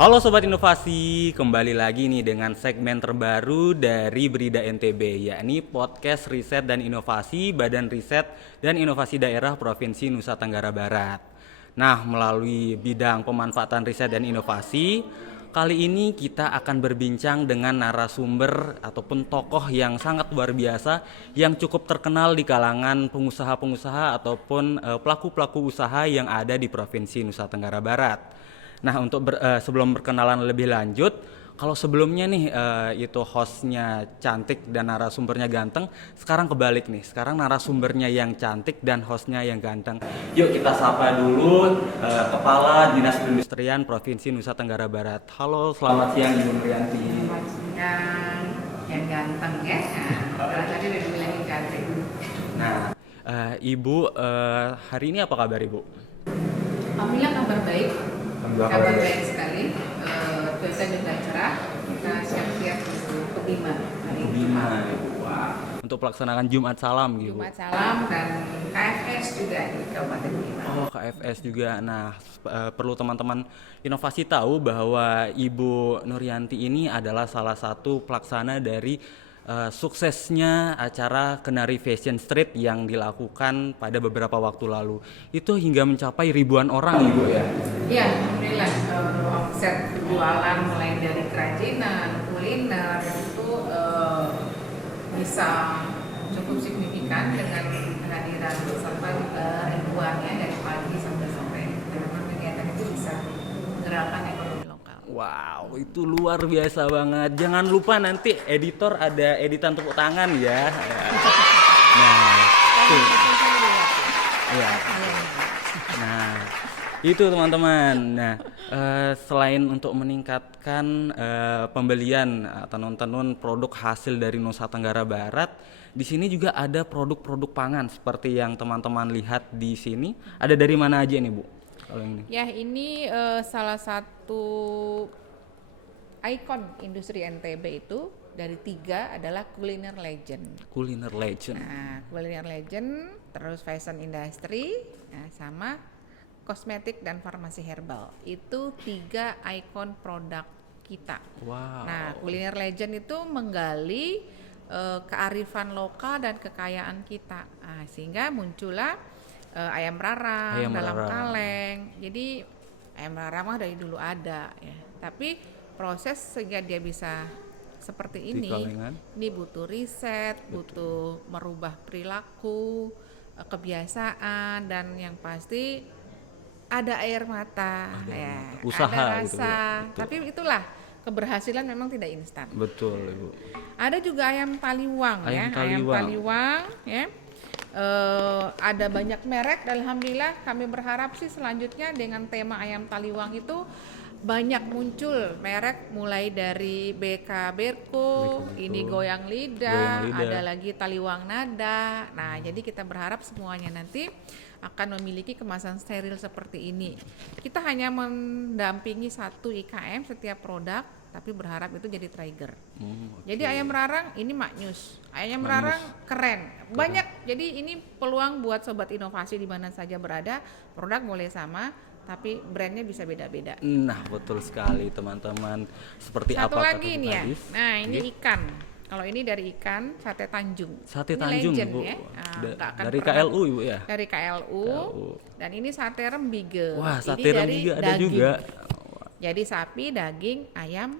Halo Sobat Inovasi, kembali lagi nih dengan segmen terbaru dari Brida NTB, yakni Podcast Riset dan Inovasi Badan Riset dan Inovasi Daerah Provinsi Nusa Tenggara Barat. Nah, melalui bidang pemanfaatan riset dan inovasi, kali ini kita akan berbincang dengan narasumber ataupun tokoh yang sangat luar biasa yang cukup terkenal di kalangan pengusaha-pengusaha ataupun pelaku-pelaku usaha yang ada di Provinsi Nusa Tenggara Barat. Nah, sebelum berkenalan lebih lanjut, kalau sebelumnya nih itu hostnya cantik dan narasumbernya ganteng, sekarang kebalik nih. Sekarang narasumbernya yang cantik dan hostnya yang ganteng. Yuk kita sapa dulu Kepala Dinas Perindustrian Provinsi Nusa Tenggara Barat. Halo, selamat siang Ibu Nuryanti. Selamat siang, yang ganteng ya. Nah, tadi udah dibilangin cantik. Nah, Ibu hari ini apa kabar Ibu? Alhamdulillah kabar baik. Kabar baik sekali. Cuaca juga cerah. Kita siap-siap untuk ke Bima. Bima, wah. Untuk pelaksanaan Jumat Salam gitu. Jumat Salam dan KFS juga di Kabupaten Bima. Oh, KFS juga. Nah, perlu teman-teman inovasi tahu bahwa Ibu Nuryanti ini adalah salah satu pelaksana dari suksesnya acara Kenari Fashion Street yang dilakukan pada beberapa waktu lalu. Itu hingga mencapai ribuan orang, Ibu ya? Iya, alhamdulillah. Omset jualan mulai dari kerajinan, kuliner itu bisa cukup signifikan dengan kehadiran sampai ribuannya dari pagi sampai sore. Karena kegiatan itu bisa menggerakkan ekonomi lokal. Wow, itu luar biasa banget. Jangan lupa nanti editor ada editan tepuk tangan ya. Nah, tuh. Ya. Nah, itu teman-teman. Nah, selain untuk meningkatkan pembelian tenun-tenun produk hasil dari Nusa Tenggara Barat, di sini juga ada produk-produk pangan seperti yang teman-teman lihat di sini. Ada dari mana aja nih, Bu? Kalau ini. Ya, ini salah satu ikon industri NTB itu dari 3 adalah kuliner legend. Kuliner legend. Nah, kuliner legend, terus fashion industry, sama kosmetik dan farmasi herbal. Itu 3 ikon produk kita. Wow. Nah, kuliner legend itu menggali kearifan lokal dan kekayaan kita. Nah, sehingga muncullah ayam rarang dalam kaleng. Jadi ayam rarang mah dari dulu ada ya. Tapi proses sehingga dia bisa seperti ini butuh riset, butuh merubah perilaku, kebiasaan, dan yang pasti ada air mata, usaha, ada rasa. gitu, tapi itulah keberhasilan memang tidak instan. Betul, Ibu. Ada juga ayam taliwang ya, ayam taliwang ya. Ada banyak merek. Alhamdulillah kami berharap sih selanjutnya dengan tema ayam taliwang itu banyak muncul merek mulai dari BK Berko, ini goyang lidah, ada lagi taliwang nada. Nah, jadi kita berharap semuanya nanti akan memiliki kemasan steril seperti ini. Kita hanya mendampingi 1 IKM setiap produk, tapi berharap itu jadi trigger. Jadi ayam rarang ini maknyus, ayam rarang keren, banyak. Jadi ini peluang buat sobat inovasi di mana saja berada, produk boleh sama, tapi brandnya bisa beda-beda. Nah, betul sekali teman-teman. Seperti Satu apa lagi ini ya. Nah, ini ikan. Kalau ini dari ikan sate Tanjung. Sate ini Tanjung, legend, Bu. Ya. Dari KLU, Ibu ya. Dari KLU. Dan ini sate rembige. Wah, sate ini rembige dari ada daging. juga. Jadi sapi, daging, ayam,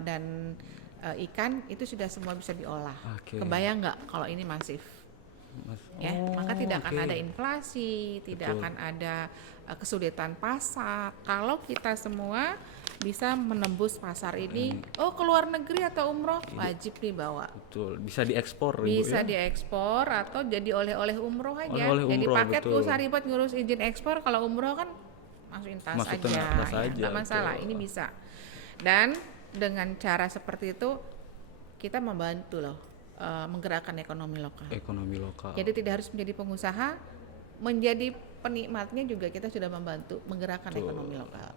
dan ikan itu sudah semua bisa diolah. Kebayang nggak kalau ini masif? Ya, maka tidak akan ada inflasi, tidak akan ada kesulitan pasar. Kalau kita semua bisa menembus pasar ini, ke luar negeri atau umroh wajib dibawa. Betul, bisa diekspor. Bisa diekspor atau jadi oleh-oleh umroh aja. Jadi paket gak usah ribet ngurus izin ekspor. Kalau umroh kan masukin tas aja, nggak masalah. Ini bisa. Dan dengan cara seperti itu kita membantu loh. Menggerakkan ekonomi lokal. Jadi tidak harus menjadi pengusaha, menjadi penikmatnya juga kita sudah membantu menggerakkan ekonomi lokal.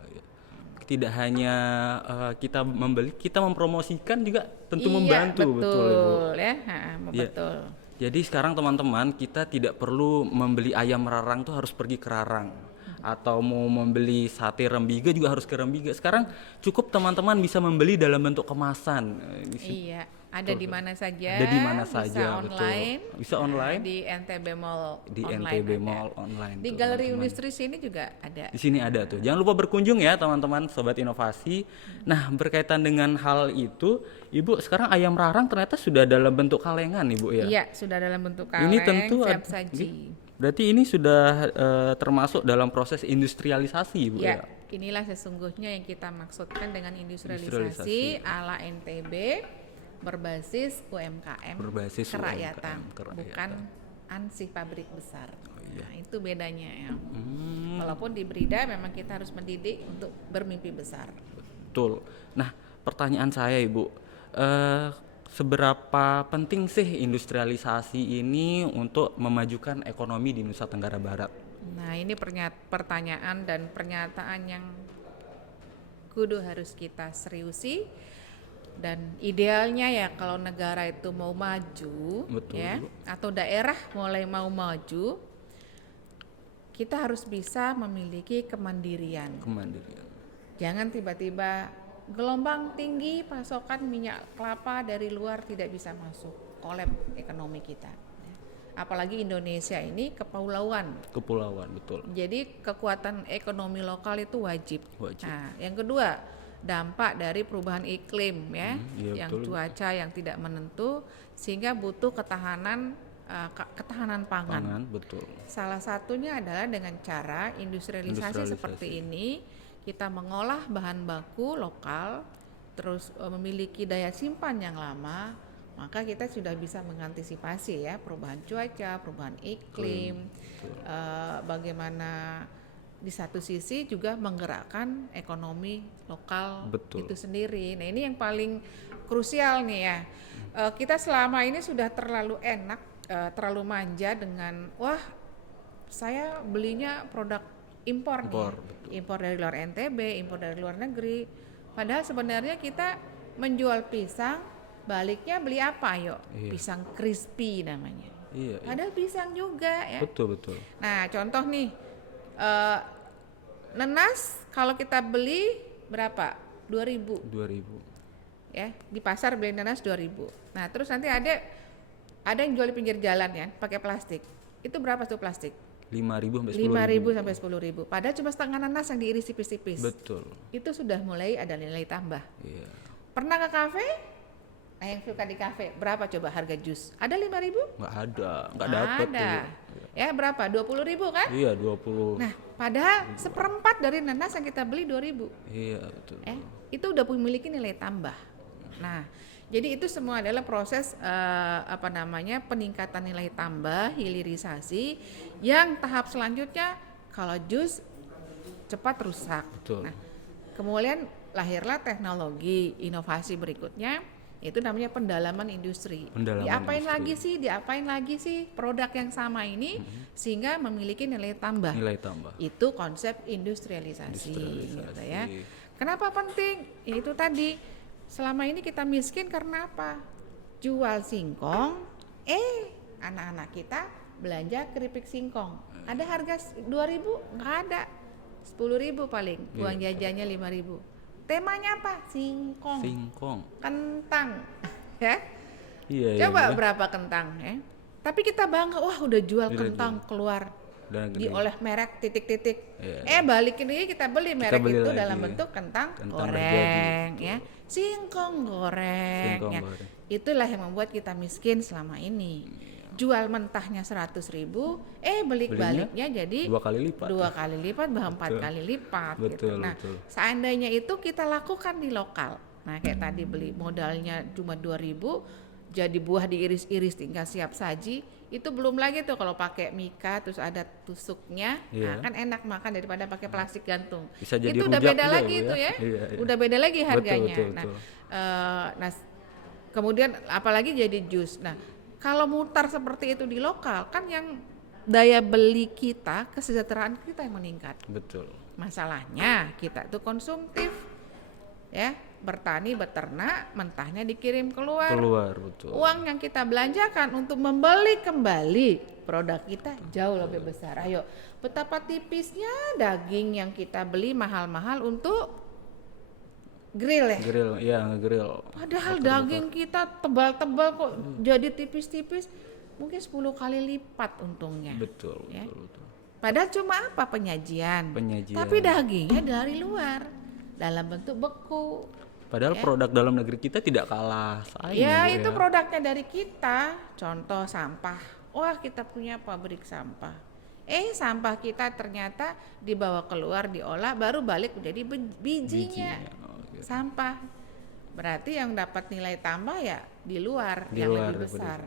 Tidak hanya kita membeli, kita mempromosikan juga tentu membantu. Betul ya, betul. Jadi sekarang teman-teman kita tidak perlu membeli ayam rarang tuh harus pergi ke rarang. atau mau membeli sate Rembiga juga harus ke Rembiga. Sekarang cukup teman-teman bisa membeli dalam bentuk kemasan. Iya, ada di mana saja. Ada di mana saja, bisa online. betul. Bisa online. Di NTB Mall. Di online NTB ada. Mall online. Di tuh, Galeri teman-teman. Industri sini juga ada. Di sini ada tuh. Jangan lupa berkunjung ya teman-teman sobat inovasi. Nah, berkaitan dengan hal itu, Ibu, sekarang ayam rarang ternyata sudah dalam bentuk kalengan, Ibu ya. Iya, sudah dalam bentuk kaleng, Ini tentu siap saji. Berarti ini sudah termasuk dalam proses industrialisasi, Ibu ya. Inilah sesungguhnya yang kita maksudkan dengan industrialisasi ala NTB berbasis UMKM, Berbasis kerakyatan, UMKM. bukan ansih pabrik besar. iya. Nah, itu bedanya ya. Walaupun di Brida memang kita harus mendidik untuk bermimpi besar. Betul. Nah, pertanyaan saya, Ibu, seberapa penting sih industrialisasi ini untuk memajukan ekonomi di Nusa Tenggara Barat? Nah, ini pertanyaan dan pernyataan yang kudu harus kita seriusi, dan idealnya ya kalau negara itu mau maju, Betul, ya, Bu. atau daerah mulai mau maju, kita harus bisa memiliki kemandirian. Jangan tiba-tiba gelombang tinggi pasokan minyak kelapa dari luar tidak bisa masuk, kolab ekonomi kita. Apalagi Indonesia ini kepulauan, Betul. jadi kekuatan ekonomi lokal itu wajib. Wajib. Nah, yang kedua, dampak dari perubahan iklim ya, Iya, yang betul. cuaca yang tidak menentu sehingga butuh ketahanan pangan. Betul. Salah satunya adalah dengan cara industrialisasi seperti ini, kita mengolah bahan baku lokal, terus memiliki daya simpan yang lama, maka kita sudah bisa mengantisipasi ya perubahan cuaca, perubahan iklim, bagaimana di satu sisi juga menggerakkan ekonomi lokal itu sendiri. Nah, ini yang paling krusial nih ya. Kita selama ini sudah terlalu enak, terlalu manja dengan wah saya belinya produk impor nih, impor dari luar NTB, impor dari luar negeri. Padahal sebenarnya kita menjual pisang, baliknya beli apa yuk? Pisang crispy namanya. Padahal pisang juga ya. Betul. Nah, contoh nih, nenas kalau kita beli berapa? 2.000. Ya, di pasar beli nenas 2.000. Nah, terus nanti ada yang jual di pinggir jalan ya, pakai plastik. Itu berapa tuh plastik? 5.000 sampai 10.000. Padahal cuma setengah nanas yang diiris tipis-tipis. Betul. Itu sudah mulai ada nilai tambah. Iya. Pernah ke kafe? Nah, yang suka di kafe, berapa coba harga jus? Ada 5.000? Nggak dapet ada. tuh. Ya berapa? 20.000 kan? Iya, 20. Nah, padahal seperempat dari nanas yang kita beli 2.000. Iya, betul. Itu udah memiliki nilai tambah. Nah, jadi itu semua adalah proses peningkatan nilai tambah, hilirisasi, yang tahap selanjutnya kalau jus cepat rusak. Betul. Nah, kemudian lahirlah teknologi inovasi berikutnya, itu namanya pendalaman industri. Diapain lagi sih produk yang sama ini sehingga memiliki nilai tambah. Itu konsep industrialisasi. Gitu ya. Kenapa penting? Itu tadi, selama ini kita miskin karena apa? Jual singkong, anak-anak kita belanja keripik singkong. Ada harga 2.000? Nggak ada. 10.000 paling. Uang jajannya 5.000. Temanya apa? Singkong. Kentang. Ya. Coba berapa kentang ya? Tapi kita bangga, wah udah jual kentang keluar diolah merek titik-titik. Balikin lagi kita beli merek itu lagi, dalam bentuk kentang goreng ya. Singkong goreng ya. Itulah yang membuat kita miskin selama ini. Jual mentahnya 100.000, baliknya jadi 2 kali lipat, bahkan 4 kali lipat. Gitu. Nah, seandainya itu kita lakukan di lokal. Nah, kayak tadi beli modalnya cuma 2.000, jadi buah diiris-iris tinggal siap saji. Itu belum lagi tuh kalau pakai mika terus ada tusuknya, nah kan enak makan daripada pakai plastik gantung. Itu udah beda lagi tuh ya. Udah beda lagi harganya. Nah, kemudian apalagi jadi jus. Nah, kalau mutar seperti itu di lokal, kan yang daya beli kita, kesejahteraan kita yang meningkat. Betul. Masalahnya kita itu konsumtif, ya, bertani, beternak, mentahnya dikirim keluar. Betul. Uang yang kita belanjakan untuk membeli kembali produk kita jauh lebih besar. Ayo, betapa tipisnya daging yang kita beli mahal-mahal untuk grill ya. Grill, iya nge-grill. Padahal daging kita tebal-tebal kok jadi tipis-tipis, mungkin 10 kali lipat untungnya. Betul, ya. betul. Padahal cuma apa penyajian. Tapi dagingnya dari luar dalam bentuk beku. Padahal produk dalam negeri kita tidak kalah saing. Ya itu produknya dari kita. Contoh sampah. Wah kita punya pabrik sampah. Sampah kita ternyata dibawa keluar, diolah, baru balik menjadi bijinya. Sampah. Berarti yang dapat nilai tambah ya di luar yang lebih besar.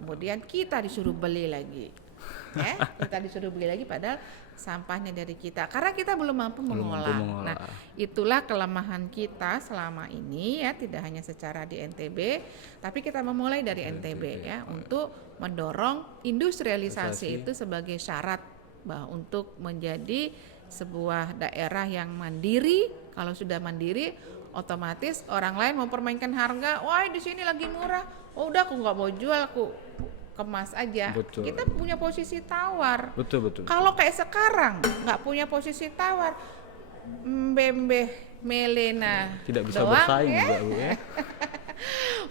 Kemudian kita disuruh beli lagi. Kita disuruh beli lagi padahal sampahnya dari kita karena kita belum mampu mengolah. Nah, itulah kelemahan kita selama ini ya, tidak hanya secara di NTB, tapi kita memulai dari NTB ya untuk mendorong industrialisasi itu sebagai syarat bahwa untuk menjadi sebuah daerah yang mandiri. Kalau sudah mandiri, otomatis orang lain mempermainkan harga. Wah, di sini lagi murah. Oh, udah aku nggak mau jual, aku kemas aja. Betul. Kita punya posisi tawar. Betul. Kalau kayak sekarang nggak punya posisi tawar, Mbembe Melena tidak bisa doang, bersaing ya? juga Bu ya.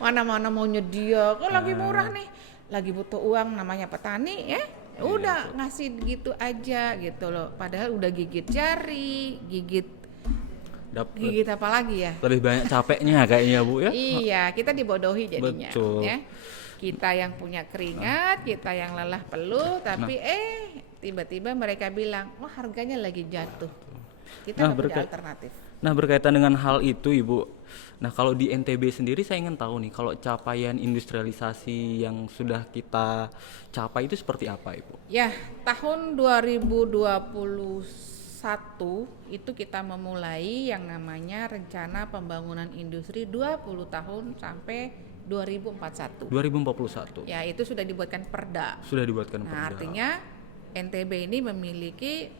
Mana-mana mau nyedia, kok lagi murah nih, lagi butuh uang namanya petani ya. Udah ngasih gitu aja gitu loh. Padahal udah gigit jari, gigit apa lagi ya? Lebih banyak capeknya kayaknya Bu ya. Iya, kita dibodohi jadinya. Betul. Ya. Kita yang punya keringat, kita yang lelah peluh, tapi tiba-tiba mereka bilang, wah harganya lagi jatuh. Kita nggak punya alternatif. Nah berkaitan dengan hal itu Ibu, nah kalau di NTB sendiri saya ingin tahu nih, kalau capaian industrialisasi yang sudah kita capai itu seperti apa Ibu? Ya, tahun 2021 itu kita memulai yang namanya rencana pembangunan industri 20 tahun sampai 2041. Ya, itu sudah dibuatkan perda. Nah, artinya NTB ini memiliki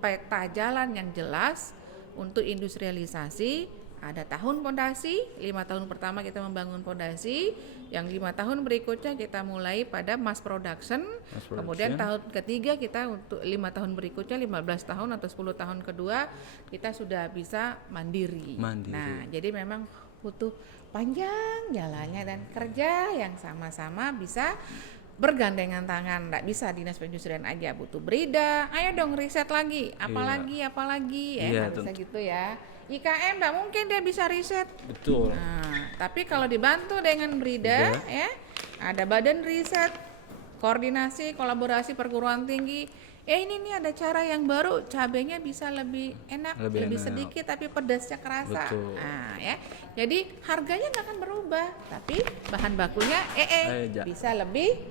peta jalan yang jelas untuk industrialisasi. Ada tahun pondasi, 5 tahun pertama kita membangun pondasi, yang 5 tahun berikutnya kita mulai pada mass production. Kemudian tahun ketiga kita untuk 5 tahun berikutnya, 15 tahun atau 10 tahun kedua kita sudah bisa mandiri. Nah, jadi memang butuh panjang jalannya dan kerja yang sama-sama bisa bergandengan tangan. Nggak bisa dinas perindustrian aja, butuh berida, ayo dong riset lagi, apalagi ya, bisa gitu ya. IKM nggak mungkin dia bisa riset. Betul. Nah, tapi kalau dibantu dengan berida ya, ada badan riset, koordinasi, kolaborasi perguruan tinggi. Ini nih ada cara yang baru, cabenya bisa lebih enak, lebih sedikit tapi pedasnya kerasa. Nah, ya. Jadi harganya nggak akan berubah, tapi bahan bakunya bisa lebih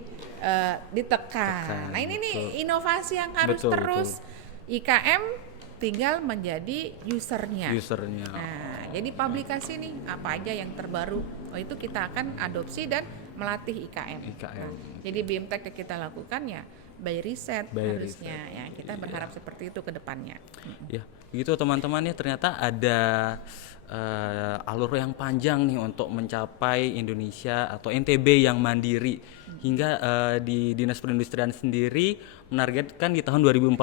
ditekan. Nah, ini nih inovasi yang harus terus. IKM tinggal menjadi usernya. Nah, jadi publikasi nih apa aja yang terbaru. Itu kita akan adopsi dan melatih IKM. Nah, jadi BIMTEK yang kita lakukan ya by riset harusnya ya, kita berharap seperti itu ke depannya. Ya, begitu teman-teman ya, ternyata ada alur yang panjang nih untuk mencapai Indonesia atau NTB yang mandiri. Hingga di Dinas Perindustrian sendiri menargetkan di tahun 2041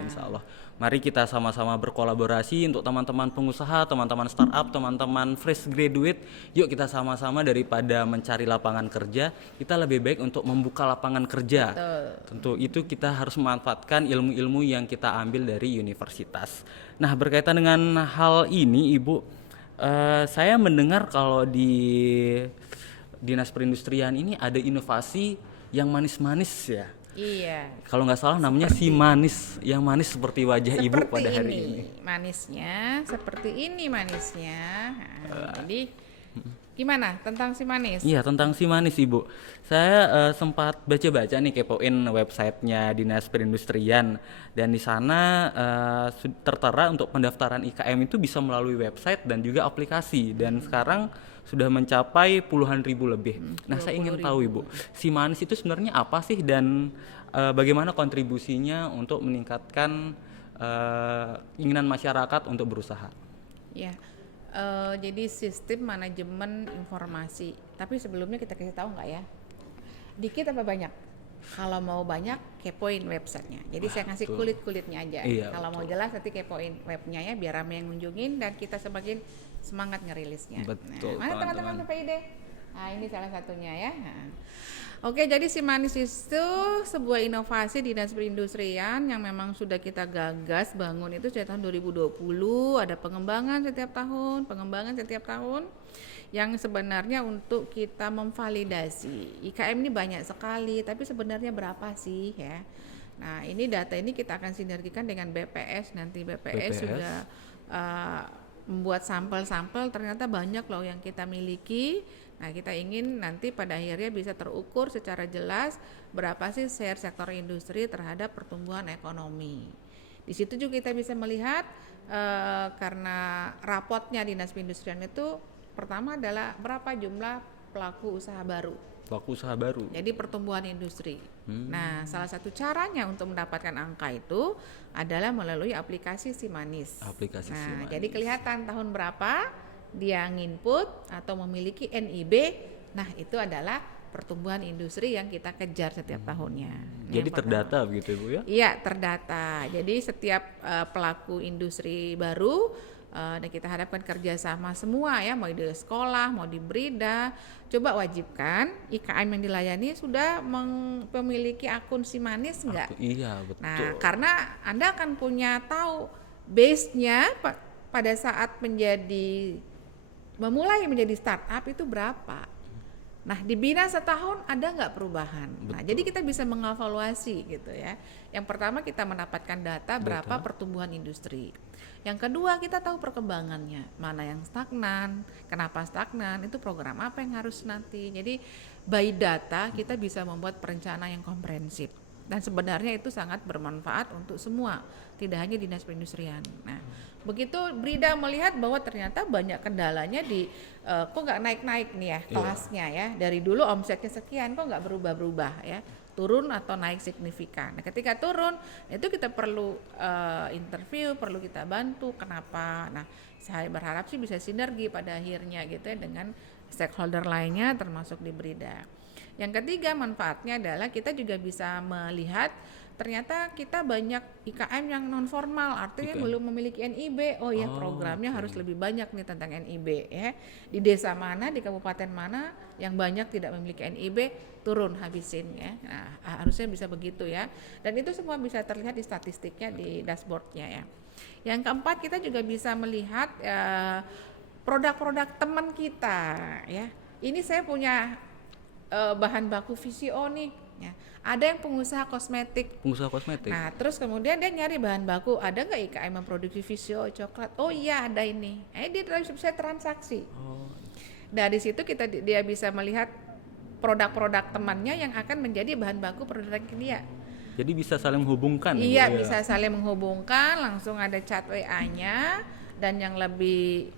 insya Allah. Mari kita sama-sama berkolaborasi untuk teman-teman pengusaha, teman-teman startup, teman-teman fresh graduate. Yuk kita sama-sama, daripada mencari lapangan kerja, kita lebih baik untuk membuka lapangan kerja. Tentu itu kita harus memanfaatkan ilmu-ilmu yang kita ambil dari universitas. Nah, berkaitan dengan hal ini Ibu, saya mendengar kalau di Dinas Perindustrian ini ada inovasi yang manis-manis ya. Iya. Kalau nggak salah namanya si manis, yang manis seperti wajah Ibu pada hari ini. Manisnya seperti ini manisnya. Jadi gimana tentang si manis? Iya, tentang si manis Ibu. Saya sempat baca-baca nih, kepoin websitenya Dinas Perindustrian, dan di sana tertera untuk pendaftaran IKM itu bisa melalui website dan juga aplikasi, dan sekarang sudah mencapai puluhan ribu lebih. Nah, saya ingin tahu Ibu, si manis itu sebenarnya apa sih, dan bagaimana kontribusinya untuk meningkatkan keinginan masyarakat untuk berusaha? Ya. Jadi sistem manajemen informasi. Tapi sebelumnya kita kasih tahu nggak ya? Dikit apa banyak? Kalau mau banyak, kepoin websitenya. Jadi saya ngasih kulit-kulitnya aja. Iya, kalau mau jelas nanti kepoin webnya ya, biar ramai yang ngunjungin dan kita semakin semangat ngerilisnya. Betul, Mana teman-teman teman-teman. PPID? Nah ini salah satunya ya. Oke, jadi Simanis itu sebuah inovasi dinas perindustrian yang memang sudah kita gagas bangun itu sejak tahun 2020. Ada pengembangan setiap tahun yang sebenarnya untuk kita memvalidasi. IKM ini banyak sekali, tapi sebenarnya berapa sih ya? Nah, ini data ini kita akan sinergikan dengan BPS. Nanti BPS juga membuat sampel-sampel, ternyata banyak loh yang kita miliki. Nah, kita ingin nanti pada akhirnya bisa terukur secara jelas berapa sih share sektor industri terhadap pertumbuhan ekonomi. Di situ juga kita bisa melihat karena rapotnya Dinas Perindustrian itu pertama adalah berapa jumlah pelaku usaha baru. Jadi pertumbuhan industri. Nah, salah satu caranya untuk mendapatkan angka itu adalah melalui aplikasi Simanis. Simanis. Jadi kelihatan tahun berapa dia nginput atau memiliki NIB. Nah, itu adalah pertumbuhan industri yang kita kejar setiap tahunnya. Jadi terdata begitu Ibu ya? Iya, terdata. Jadi setiap pelaku industri baru dan kita harapkan kerjasama semua ya, mau di sekolah, mau di Brida, coba wajibkan IKM yang dilayani sudah memiliki akun Simanis enggak? Iya, betul. Nah, karena Anda akan punya tahu base-nya pada saat memulai menjadi startup itu berapa. Nah, dibina setahun ada nggak perubahan? Nah, jadi kita bisa mengevaluasi gitu ya. Yang pertama kita mendapatkan data berapa pertumbuhan industri. Yang kedua kita tahu perkembangannya, mana yang stagnan, kenapa stagnan, itu program apa yang harus nanti. Jadi by data kita bisa membuat perencanaan yang komprehensif. Dan sebenarnya itu sangat bermanfaat untuk semua, tidak hanya dinas perindustrian. Nah, begitu Brida melihat bahwa ternyata banyak kendalanya di kok nggak naik-naik nih ya kelasnya ya, dari dulu omsetnya sekian kok nggak berubah-berubah ya, turun atau naik signifikan. Nah, ketika turun itu kita perlu interview, perlu kita bantu kenapa. Nah, saya berharap sih bisa sinergi pada akhirnya gitu ya dengan stakeholder lainnya termasuk di Brida. Yang ketiga manfaatnya adalah kita juga bisa melihat ternyata kita banyak IKM yang non formal, artinya belum memiliki NIB. Oh ya, programnya harus lebih banyak nih tentang NIB ya. Di desa mana, di kabupaten mana yang banyak tidak memiliki NIB, turun habisin ya. Nah, harusnya bisa begitu ya. Dan itu semua bisa terlihat di statistiknya di dashboardnya ya. Yang keempat kita juga bisa melihat produk-produk teman kita ya. Ini saya punya bahan baku VCO nih ya. Ada yang pengusaha kosmetik. Nah, terus kemudian dia nyari bahan baku, ada nggak IKM memproduksi VCO coklat? Oh iya ada ini. Dia bisa transaksi. Dari situ dia bisa melihat produk-produk temannya yang akan menjadi bahan baku produk dia. Jadi bisa saling menghubungkan. Iya, bisa saling menghubungkan, langsung ada chat WA-nya, dan yang lebih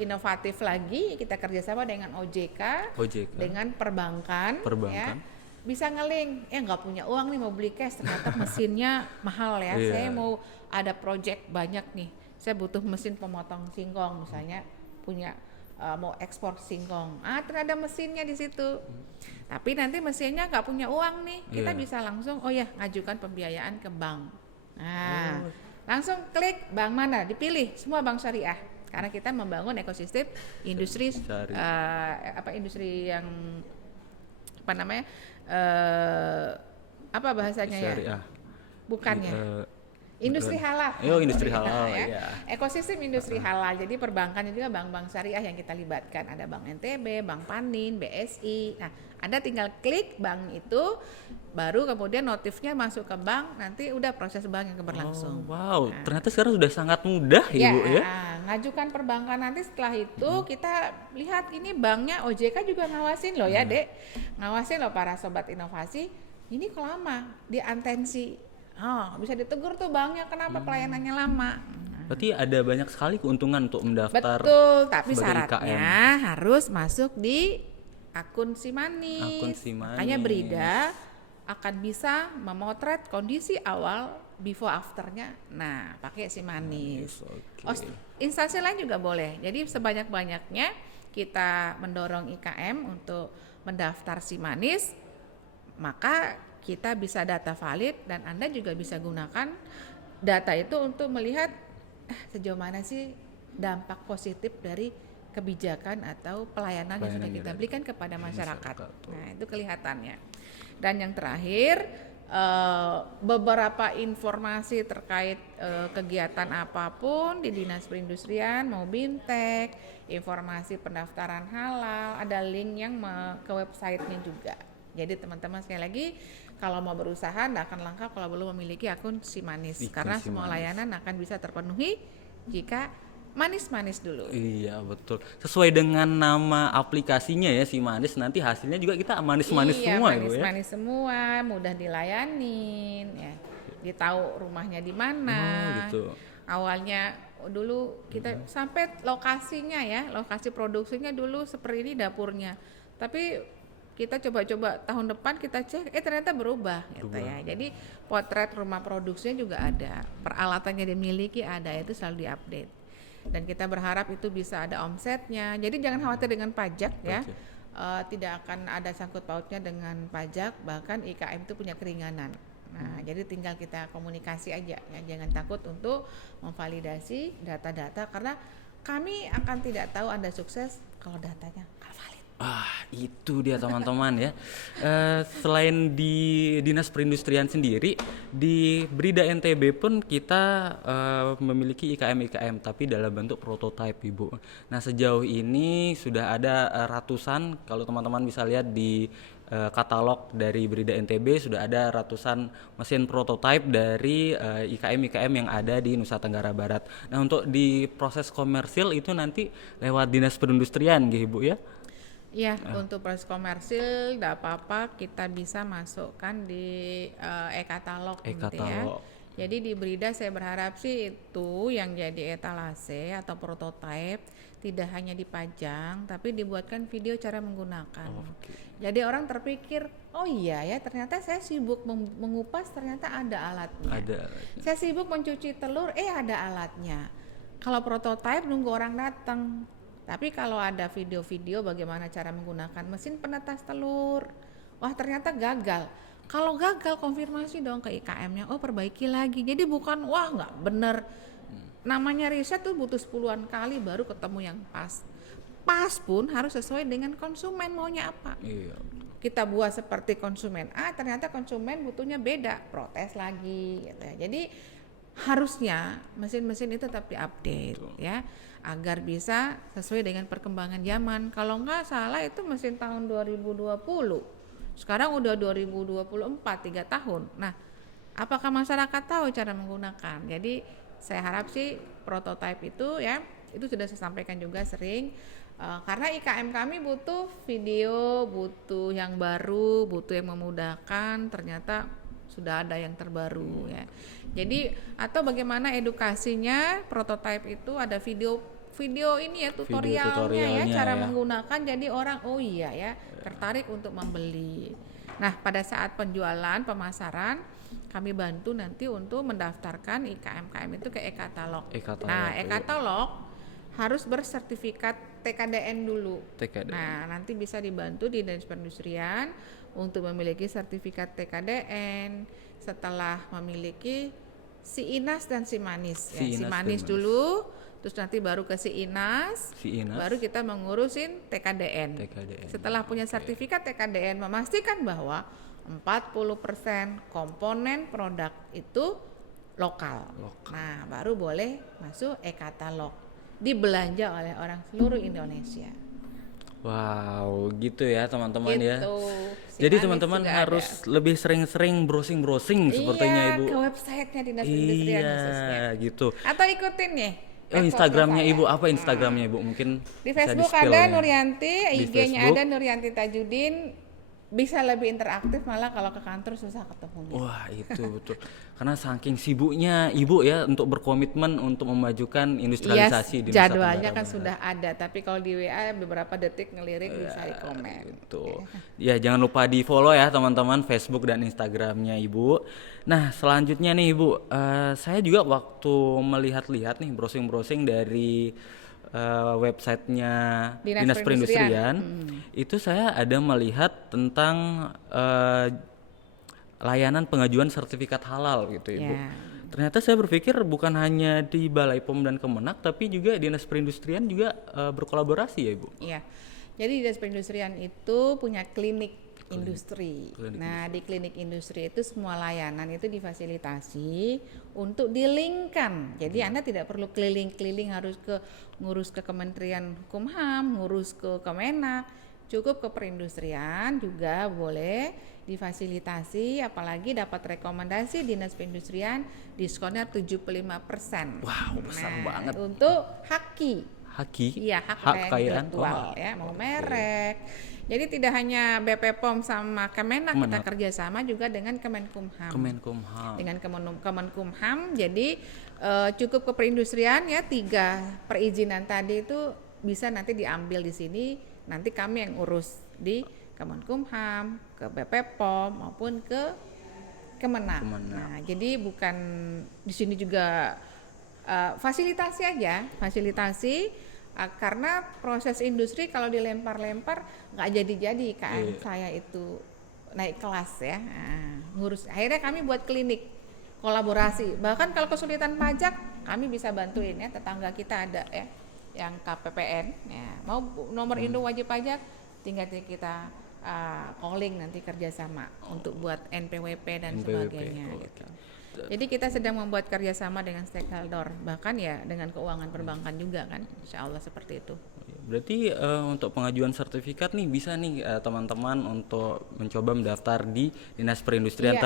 inovatif lagi kita kerjasama dengan OJK. Dengan perbankan. Ya, bisa nge-link, nggak punya uang nih mau beli cash, ternyata mesinnya mahal ya. Saya mau ada project banyak nih, saya butuh mesin pemotong singkong misalnya, punya mau ekspor singkong, ternyata mesinnya di situ. Tapi nanti mesinnya nggak punya uang nih, kita bisa langsung ngajukan pembiayaan ke bank. Nah, langsung klik bank mana, dipilih semua bank syariah. Karena kita membangun ekosistem industri industri yang apa namanya apa bahasanya syariah. Bukannya industri halal. Industri halal ya. Ekosistem industri halal. Jadi perbankan juga bank-bank syariah yang kita libatkan. Ada Bank NTB, Bank Panin, BSI. Nah, Anda tinggal klik bank itu, baru kemudian notifnya masuk ke bank, nanti udah proses bank yang berlangsung. Wow, ternyata sekarang sudah sangat mudah Ibu ya. Ngajukan perbankan nanti setelah itu kita lihat ini banknya OJK juga ngawasin loh ya Dek. Ngawasin loh para sobat inovasi, ini kok lama, dia atensi. Bisa ditegur tuh banknya kenapa pelayanannya lama. Berarti ada banyak sekali keuntungan untuk mendaftar. Betul, tapi syaratnya IKM. harus masuk di akun Simanis. Makanya Brida akan bisa memotret kondisi awal before afternya. Nah, pakai Simanis. Instansi lain juga boleh. Jadi sebanyak-banyaknya kita mendorong IKM untuk mendaftar Simanis, maka kita bisa data valid dan Anda juga bisa gunakan data itu untuk melihat sejauh mana sih dampak positif dari kebijakan atau pelayanan yang sudah kita berikan kepada masyarakat. Nah, itu kelihatannya. Dan yang terakhir, beberapa informasi terkait kegiatan apapun di Dinas Perindustrian mau Bintek, informasi pendaftaran halal, ada link yang ke websitenya juga. Jadi teman-teman sekali lagi kalau mau berusaha tidak akan lengkap kalau belum memiliki akun Simanis, karena semua layanan akan bisa terpenuhi jika manis-manis dulu. Iya betul. Sesuai dengan nama aplikasinya ya Simanis, nanti hasilnya juga kita manis-manis semua Ibu ya. Manis-manis semua, mudah dilayanin ya. Ditahu rumahnya di mana. Gitu. Awalnya dulu kita sampai lokasinya ya, lokasi produksinya dulu seperti ini dapurnya. Tapi kita coba-coba tahun depan kita cek, ternyata berubah. Gitu ya. Jadi potret rumah produksinya juga ada, peralatannya dimiliki ada, itu selalu diupdate. Dan kita berharap itu bisa ada omsetnya. Jadi jangan khawatir dengan pajak ya. Tidak akan ada sangkut pautnya dengan pajak, bahkan IKM itu punya keringanan. Nah, jadi tinggal kita komunikasi aja ya, jangan takut untuk memvalidasi data-data, karena kami akan tidak tahu Anda sukses kalau datanya nggak valid. Itu dia teman-teman ya. Selain di Dinas Perindustrian sendiri, di Brida NTB pun kita memiliki IKM tapi dalam bentuk prototipe Ibu. Nah sejauh ini sudah ada ratusan, kalau teman-teman bisa lihat di katalog dari Brida NTB sudah ada ratusan mesin prototipe dari IKM yang ada di Nusa Tenggara Barat. Nah untuk di proses komersil itu nanti lewat Dinas Perindustrian gitu Ibu ya? Ya, untuk proses komersil tidak apa-apa, kita bisa masukkan di e-katalog gitu ya. Jadi di Brida saya berharap sih itu yang jadi etalase atau prototipe tidak hanya dipajang tapi dibuatkan video cara menggunakan. Jadi orang terpikir, oh iya ya ternyata saya sibuk mengupas ternyata ada alatnya. Saya sibuk mencuci telur, ada alatnya. Kalau prototipe nunggu orang datang. Tapi kalau ada video-video bagaimana cara menggunakan mesin penetas telur, wah ternyata gagal. Kalau gagal konfirmasi dong ke IKM-nya, perbaiki lagi. Jadi bukan wah nggak bener. Namanya riset tuh butuh 10-an kali baru ketemu yang pas. Pas pun harus sesuai dengan konsumen maunya apa. Kita buat seperti konsumen A, ternyata konsumen butuhnya beda, protes lagi. Gitu ya. Jadi harusnya mesin-mesin itu tetap diupdate ya, agar bisa sesuai dengan perkembangan zaman. Kalau nggak salah itu mesin tahun 2020, sekarang udah 2024, 3 tahun. Nah, apakah masyarakat tahu cara menggunakan? Jadi saya harap sih prototipe itu ya, itu sudah saya sampaikan juga sering, karena IKM kami butuh video, butuh yang baru, butuh yang memudahkan, ternyata sudah ada yang terbaru ya. Jadi atau bagaimana edukasinya, prototipe itu ada video ini ya, tutorialnya ya, cara menggunakan, jadi orang ya tertarik untuk membeli. Nah pada saat penjualan, pemasaran kami bantu nanti untuk mendaftarkan IKM itu ke e-katalog. Nah e-katalog harus bersertifikat TKDN dulu. Nah nanti bisa dibantu di Dinas Perindustrian untuk memiliki sertifikat TKDN. Setelah memiliki SIINAS dan SIMANIS ya, SIMANIS dulu, terus nanti baru ke SIINAS, baru kita mengurusin TKDN. Setelah punya sertifikat TKDN, memastikan bahwa 40% komponen produk itu lokal. Nah baru boleh masuk e-katalog, dibelanja oleh orang seluruh Indonesia. Wow, gitu ya teman-teman ya. Jadi teman-teman harus lebih sering-sering browsing sepertinya Ibu. Ke websitenya Dinas Perindustrian khususnya. Gitu. Atau ikutin ya. Instagramnya Ibu, apa Instagramnya Ibu? Mungkin di Facebook ada Nuryanti, IG-nya ada Nuryanti Tajudin. Bisa lebih interaktif, malah kalau ke kantor susah ketemunya. Wah itu betul, karena saking sibuknya Ibu ya untuk berkomitmen untuk memajukan industrialisasi di Nusa Tenggara jadwalnya kan sudah ada, tapi kalau di WA beberapa detik ngelirik bisa di komen. Gitu. Ya jangan lupa di follow ya teman-teman Facebook dan Instagramnya Ibu. Nah selanjutnya nih Ibu, saya juga waktu melihat-lihat nih browsing-browsing dari websitenya Dinas Perindustrian, itu saya ada melihat tentang layanan pengajuan sertifikat halal gitu Ibu. Ternyata saya berpikir bukan hanya di Balai POM dan Kemenak, tapi juga Dinas Perindustrian juga berkolaborasi ya Ibu? Iya, jadi Dinas Perindustrian itu punya klinik industri. Nah, di klinik industri itu semua layanan itu difasilitasi untuk dilingkan. Jadi Anda tidak perlu keliling-keliling harus ngurus ke Kementerian Hukum HAM, ngurus ke Kemenak, cukup ke perindustrian juga boleh difasilitasi, apalagi dapat rekomendasi Dinas Perindustrian diskonnya 75%. Wow, besar banget. Untuk haki. Haki? Iya, hak kekayaan intelektual ya, mau merek. Jadi tidak hanya BP POM sama Kemenak, kita kerjasama juga dengan Kemenkumham. Dengan Kemenkumham, jadi cukup ke perindustrian ya, 3 perizinan tadi itu bisa nanti diambil di sini, nanti kami yang urus di Kemenkumham, ke BP POM maupun ke Kemenak. Nah, jadi bukan di sini juga fasilitasi aja, karena proses industri kalau dilempar-lempar nggak jadi kan saya itu naik kelas ya, ngurus. Akhirnya kami buat klinik kolaborasi, bahkan kalau kesulitan pajak kami bisa bantuin ya, tetangga kita ada ya yang KPPN ya, mau nomor Indo wajib pajak tinggal kita calling nanti kerjasama untuk buat NPWP dan sebagainya gitu. Jadi kita sedang membuat kerjasama dengan stakeholder, bahkan ya dengan keuangan perbankan juga kan, insya Allah seperti itu. Berarti untuk pengajuan sertifikat nih bisa nih teman-teman untuk mencoba mendaftar di Dinas Perindustrian.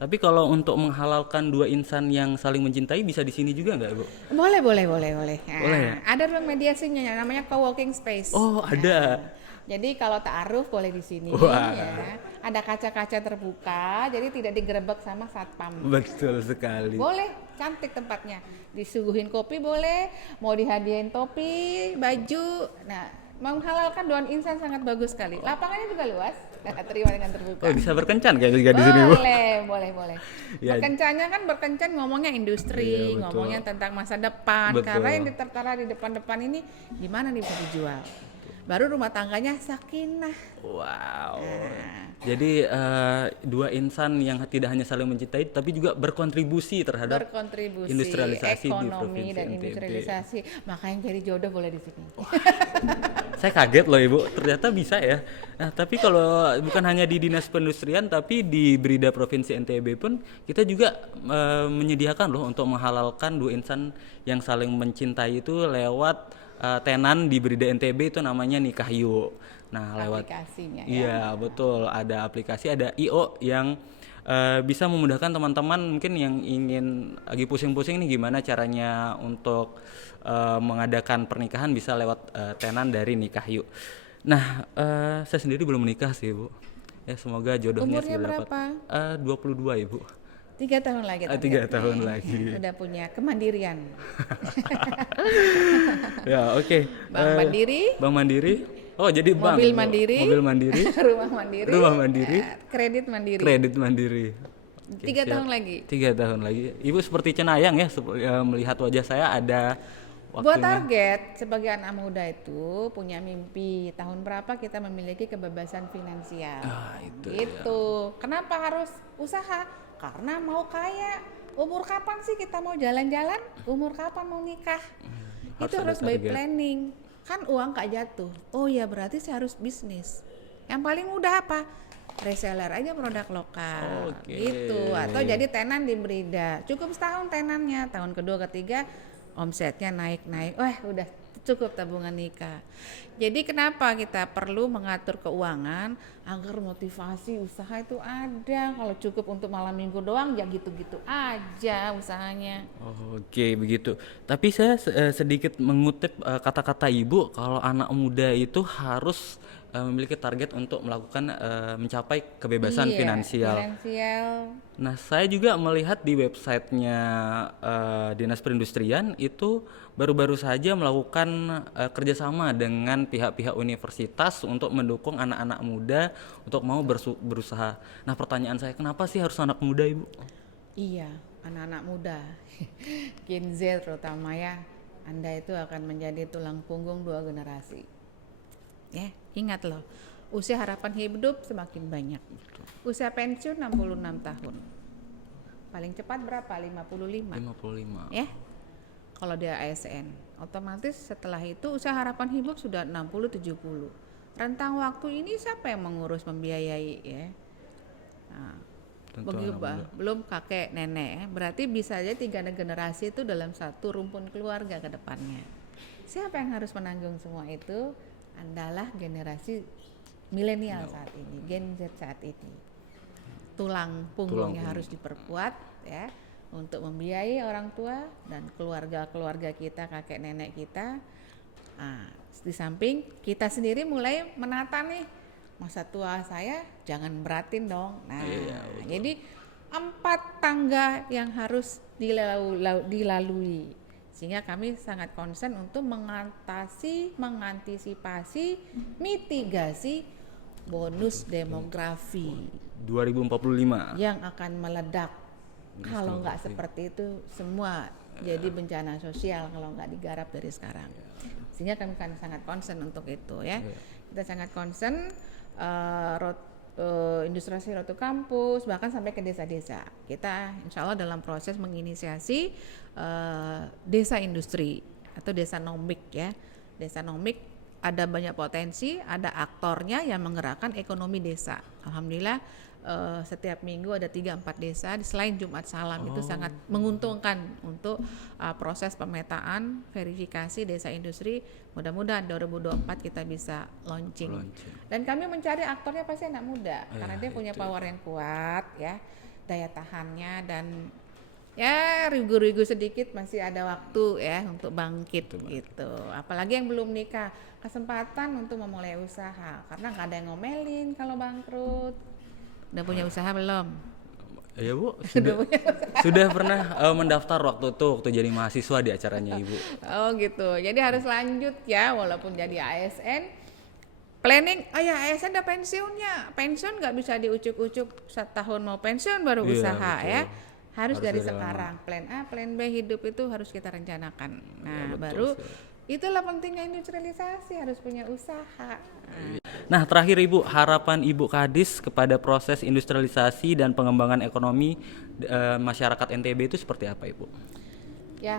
Tapi kalau untuk menghalalkan 2 insan yang saling mencintai bisa di sini juga nggak, Bu? Boleh. Boleh ya? Ada ruang mediasinya, namanya co-working space. Oh, ada. Jadi kalau ta'aruf boleh di sini ya. Ada kaca-kaca terbuka, jadi tidak digerebek sama satpam. Betul sekali. Boleh, cantik tempatnya. Disuguhin kopi boleh, mau dihadiahin topi, baju. Nah, menghalalkan 2 insan sangat bagus sekali. Lapangannya juga luas. Terima dengan terbuka. Oh, bisa berkencan kayak juga di sini, Bu. Boleh. Ya. Berkencan ngomongnya industri, ngomongnya tentang masa depan. Betul. Karena yang tertera di depan-depan ini gimana nih bisa dijual. Baru rumah tangganya sakinah. Wow. Jadi 2 insan yang tidak hanya saling mencintai tapi juga berkontribusi terhadap industrialisasi ekonomi dan industrialisasi. Makanya jadi jodoh boleh di sini. Saya kaget loh Ibu, ternyata bisa ya. Nah, tapi kalau bukan hanya di Dinas Perindustrian tapi di Brida Provinsi NTB pun kita juga menyediakan loh untuk menghalalkan 2 insan yang saling mencintai itu lewat tenan di Brida NTB, itu namanya Nikah Yuk. Nah, lewat aplikasinya ya. Iya, betul. Ada aplikasi, ada IO yang bisa memudahkan teman-teman mungkin yang ingin lagi pusing-pusing nih gimana caranya untuk mengadakan pernikahan, bisa lewat tenan dari Nikah Yuk. Nah, saya sendiri belum menikah sih, Bu. Ya, semoga jodohnya segera dapat. Umurnya berapa? 22, Ibu. 3 tahun lagi. 3 tahun lagi. Udah punya kemandirian. Ya, oke. Bank Mandiri. Oh, jadi bank. Mobil mandiri. Rumah mandiri. Kredit mandiri. 3 tahun lagi. 3 tahun lagi. Ibu seperti cenayang ya, melihat wajah saya ada waktunya. Buat target sebagai anak muda itu punya mimpi tahun berapa kita memiliki kebebasan finansial. Itu. Ya. Kenapa harus usaha? Karena mau kaya. Umur kapan sih kita mau jalan-jalan? Umur kapan mau nikah? Itu harus by planning. Kan uang gak jatuh. Oh ya, berarti saya harus bisnis. Yang paling mudah apa? Reseller aja produk lokal. Gitu. Atau jadi tenan di Brida. Cukup setahun tenannya, tahun kedua ketiga omsetnya naik-naik. Wah, udah cukup tabungan nikah. Jadi kenapa kita perlu mengatur keuangan agar motivasi usaha itu ada. Kalau cukup untuk malam minggu doang ya gitu-gitu aja usahanya. Oke, begitu. Tapi saya sedikit mengutip kata-kata Ibu, kalau anak muda itu harus memiliki target untuk melakukan mencapai kebebasan finansial. Nah, saya juga melihat di websitenya Dinas Perindustrian itu baru-baru saja melakukan kerjasama dengan pihak-pihak universitas untuk mendukung anak-anak muda untuk mau berusaha. Nah, pertanyaan saya, kenapa sih harus anak muda, Ibu? Iya, anak-anak muda, Gen Z terutama ya. Anda itu akan menjadi tulang punggung 2 generasi. Ya, ingat loh, usia harapan hidup semakin banyak. Usia pensiun 66 tahun. Paling cepat berapa? 55. 55. Ya. Kalau dia ASN, otomatis setelah itu usia harapan hidup sudah 60-70. Rentang waktu ini siapa yang mengurus, membiayai ya? Nah, belum kakek nenek ya. Berarti bisa aja 3 generasi itu dalam satu rumpun keluarga ke depannya. Siapa yang harus menanggung semua itu? Adalah generasi milenial saat ini, Gen Z saat ini. Tulang punggungnya harus diperkuat ya, untuk membiayai orang tua dan keluarga-keluarga kita, kakek nenek kita. Nah, di samping kita sendiri mulai menata nih, masa tua saya jangan beratin dong. Nah, jadi 4 tangga yang harus dilalui. Sehingga kami sangat concern untuk mengantisipasi, mitigasi bonus demografi 2045 yang akan meledak kalau nggak seperti itu semua jadi bencana sosial kalau nggak digarap dari sekarang. Sehingga kami kan sangat concern untuk itu ya. Kita sangat concern industriasi road to kampus, bahkan sampai ke desa-desa. Kita insya Allah dalam proses menginisiasi desa industri atau desa nomik ya. Desa nomik ada banyak potensi, ada aktornya yang menggerakkan ekonomi desa. Alhamdulillah setiap minggu ada 3-4 desa selain Jumat Salam. Itu sangat menguntungkan untuk proses pemetaan, verifikasi desa industri. Mudah-mudahan 2024 kita bisa launching. Dan kami mencari aktornya pasti anak muda karena dia punya power yang kuat ya, daya tahannya, dan ya rigu-rigu sedikit masih ada waktu ya untuk bangkit gitu. Apalagi yang belum nikah, kesempatan untuk memulai usaha karena nggak ada yang ngomelin kalau bangkrut. Udah punya usaha belum? Ya Bu, sudah pernah mendaftar waktu jadi mahasiswa di acaranya Ibu. Oh gitu, jadi harus lanjut ya walaupun jadi ASN. Planning, ASN ada pensiunnya. Pensiun nggak bisa diucuk-ucuk setahun mau pensiun baru usaha betul. Ya. Harus dari sekarang. Plan A, plan B hidup itu harus kita rencanakan. Nah baru itulah pentingnya industrialisasi, harus punya usaha. Nah terakhir Ibu, harapan Ibu Kadis kepada proses industrialisasi dan pengembangan ekonomi masyarakat NTB itu seperti apa Ibu? Ya,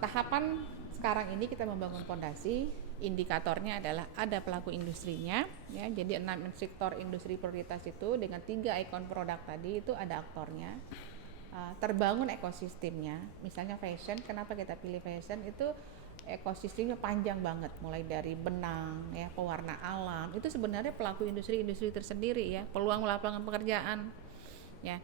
tahapan sekarang ini kita membangun fondasi. Indikatornya adalah ada pelaku industrinya ya. Jadi 6 sektor industri prioritas itu dengan 3 ikon produk tadi itu ada aktornya. Terbangun ekosistemnya. Misalnya fashion, kenapa kita pilih fashion? Itu ekosistemnya panjang banget, mulai dari benang ya, pewarna alam. Itu sebenarnya pelaku industri tersendiri ya, peluang lapangan pekerjaan ya.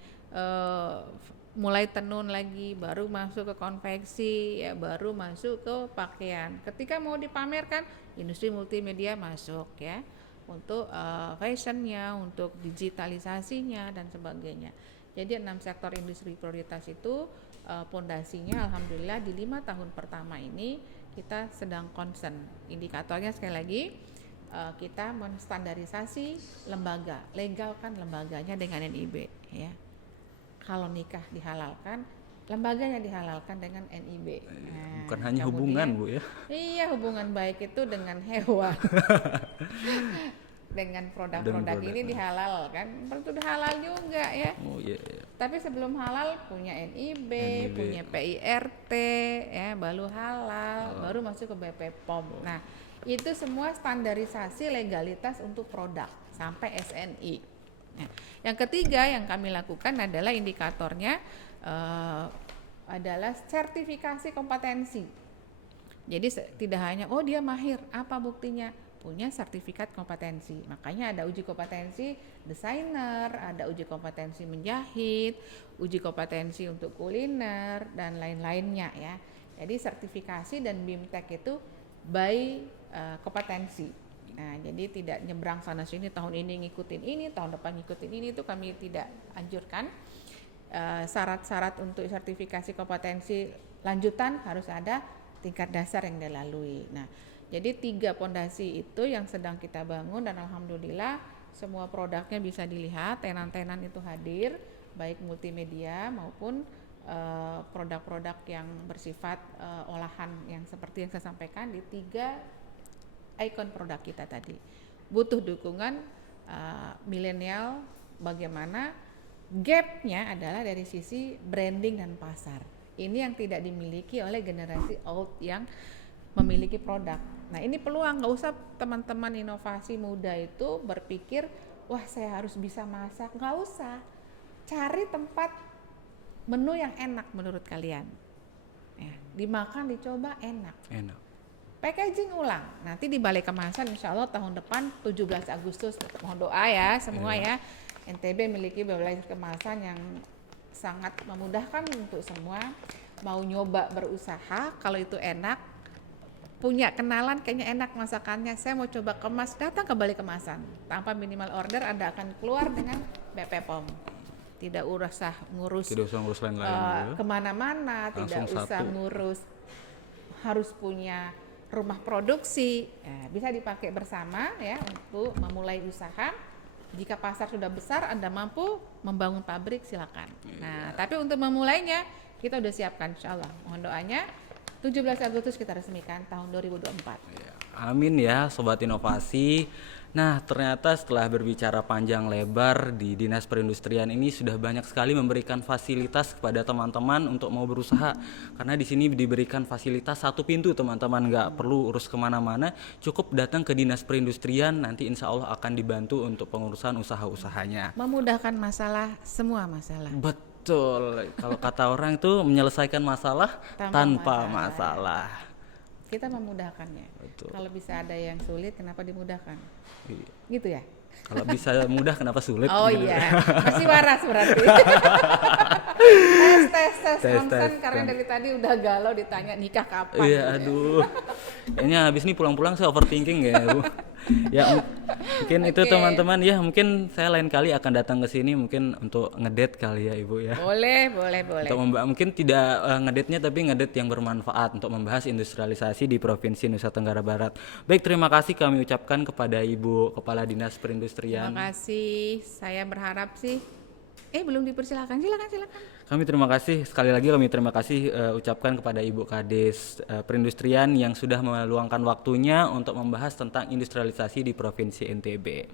Mulai tenun lagi, baru masuk ke konveksi ya, baru masuk ke pakaian. Ketika mau dipamerkan, industri multimedia masuk ya, untuk fashionnya, untuk digitalisasinya dan sebagainya. Jadi 6 sektor industri prioritas itu pondasinya alhamdulillah di 5 tahun pertama ini kita sedang concern. Indikatornya sekali lagi kita menstandarisasi lembaga, legalkan lembaganya dengan NIB ya. Kalau nikah dihalalkan, lembaganya dihalalkan dengan NIB. Nah, bukan hanya hubungan Bu ya? Iya, hubungan baik itu dengan hewan. Dengan produk-produk ini dihalalkan, itu halal juga ya. Tapi sebelum halal punya NIB, punya PIRT ya, baru halal, baru masuk ke BP POM. Nah, itu semua standarisasi legalitas untuk produk sampai SNI. Nah, yang ketiga yang kami lakukan adalah indikatornya adalah sertifikasi kompetensi. Jadi tidak hanya dia mahir, apa buktinya? Punya sertifikat kompetensi. Makanya ada uji kompetensi desainer, ada uji kompetensi menjahit, uji kompetensi untuk kuliner dan lain-lainnya ya. Jadi sertifikasi dan BIMTEK itu by kompetensi. Nah, jadi tidak nyebrang sana sini, tahun ini ngikutin ini, tahun depan ngikutin ini, itu kami tidak anjurkan. Syarat-syarat untuk sertifikasi kompetensi lanjutan harus ada tingkat dasar yang dilalui. Nah, jadi 3 pondasi itu yang sedang kita bangun dan alhamdulillah semua produknya bisa dilihat, tenan-tenan itu hadir, baik multimedia maupun produk-produk yang bersifat olahan yang seperti yang saya sampaikan di 3 ikon produk kita tadi. Butuh dukungan milenial, bagaimana gapnya adalah dari sisi branding dan pasar. Ini yang tidak dimiliki oleh generasi old yang memiliki produk. Nah ini peluang, nggak usah teman-teman inovasi muda itu berpikir, wah saya harus bisa masak, nggak usah. Cari tempat menu yang enak menurut kalian. Ya, dimakan, dicoba enak. Packaging ulang, nanti di Balai Kemasan insya Allah tahun depan 17 Agustus, mohon doa ya semua ya. NTB memiliki Balai Kemasan yang sangat memudahkan untuk semua mau nyoba berusaha, kalau itu enak, punya kenalan kayaknya enak masakannya, saya mau coba kemas, datang ke Balai Kemasan. Tanpa minimal order Anda akan keluar dengan BP POM. Tidak usah ngurus lain-lain kemana-mana, tidak usah ngurus harus punya rumah produksi, bisa dipakai bersama ya untuk memulai usaha. Jika pasar sudah besar, Anda mampu membangun pabrik, silakan. Nah, tapi untuk memulainya kita udah siapkan insya Allah. Mohon doanya 17 Agustus kita resmikan tahun 2024. Amin ya Sobat Inovasi. Nah ternyata setelah berbicara panjang lebar di Dinas Perindustrian ini sudah banyak sekali memberikan fasilitas kepada teman-teman untuk mau berusaha. Karena di sini diberikan fasilitas 1 pintu teman-teman, nggak perlu urus kemana-mana, cukup datang ke Dinas Perindustrian, nanti insya Allah akan dibantu untuk pengurusan usaha-usahanya. Memudahkan masalah, semua masalah. Betul, kalau kata orang itu menyelesaikan masalah tanpa masalah. Kita memudahkannya. Betul. Kalau bisa ada yang sulit, kenapa dimudahkan? Gitu ya? Kalau bisa mudah, kenapa sulit? Oh gitu. Iya, masih waras berarti. tes konsen karena dari tadi udah galau ditanya nikah kapan. Iya, aduh. Kayaknya habis ini pulang-pulang saya overthinking ya, Bu. Ya mungkin itu teman-teman ya, mungkin saya lain kali akan datang ke sini mungkin untuk ngedate kali ya Ibu ya. Boleh. Untuk mungkin tidak ngedate-nya tapi ngedate yang bermanfaat untuk membahas industrialisasi di Provinsi Nusa Tenggara Barat. Baik, terima kasih kami ucapkan kepada Ibu Kepala Dinas Perindustrian. Terima kasih. Saya berharap sih belum dipersilakan. Silakan. Kami terima kasih sekali lagi, ucapkan kepada Ibu Kades Perindustrian yang sudah meluangkan waktunya untuk membahas tentang industrialisasi di Provinsi NTB.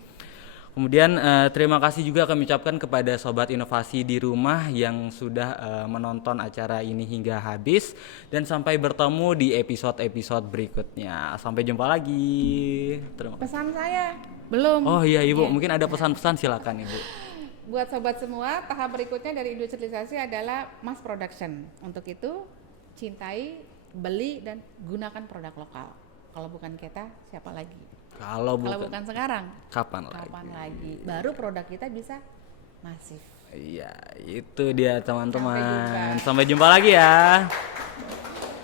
Kemudian terima kasih juga kami ucapkan kepada Sobat Inovasi di rumah yang sudah menonton acara ini hingga habis, dan sampai bertemu di episode-episode berikutnya. Sampai jumpa lagi. Terima kasih. Pesan saya belum. Oh iya Ibu, mungkin ada pesan-pesan, silakan Ibu. Buat sobat semua, tahap berikutnya dari industrialisasi adalah mass production. Untuk itu, cintai, beli, dan gunakan produk lokal. Kalau bukan kita, siapa lagi? Kalau bukan sekarang, kapan lagi? Baru produk kita bisa masif. Iya, itu dia teman-teman. Sampai jumpa lagi ya.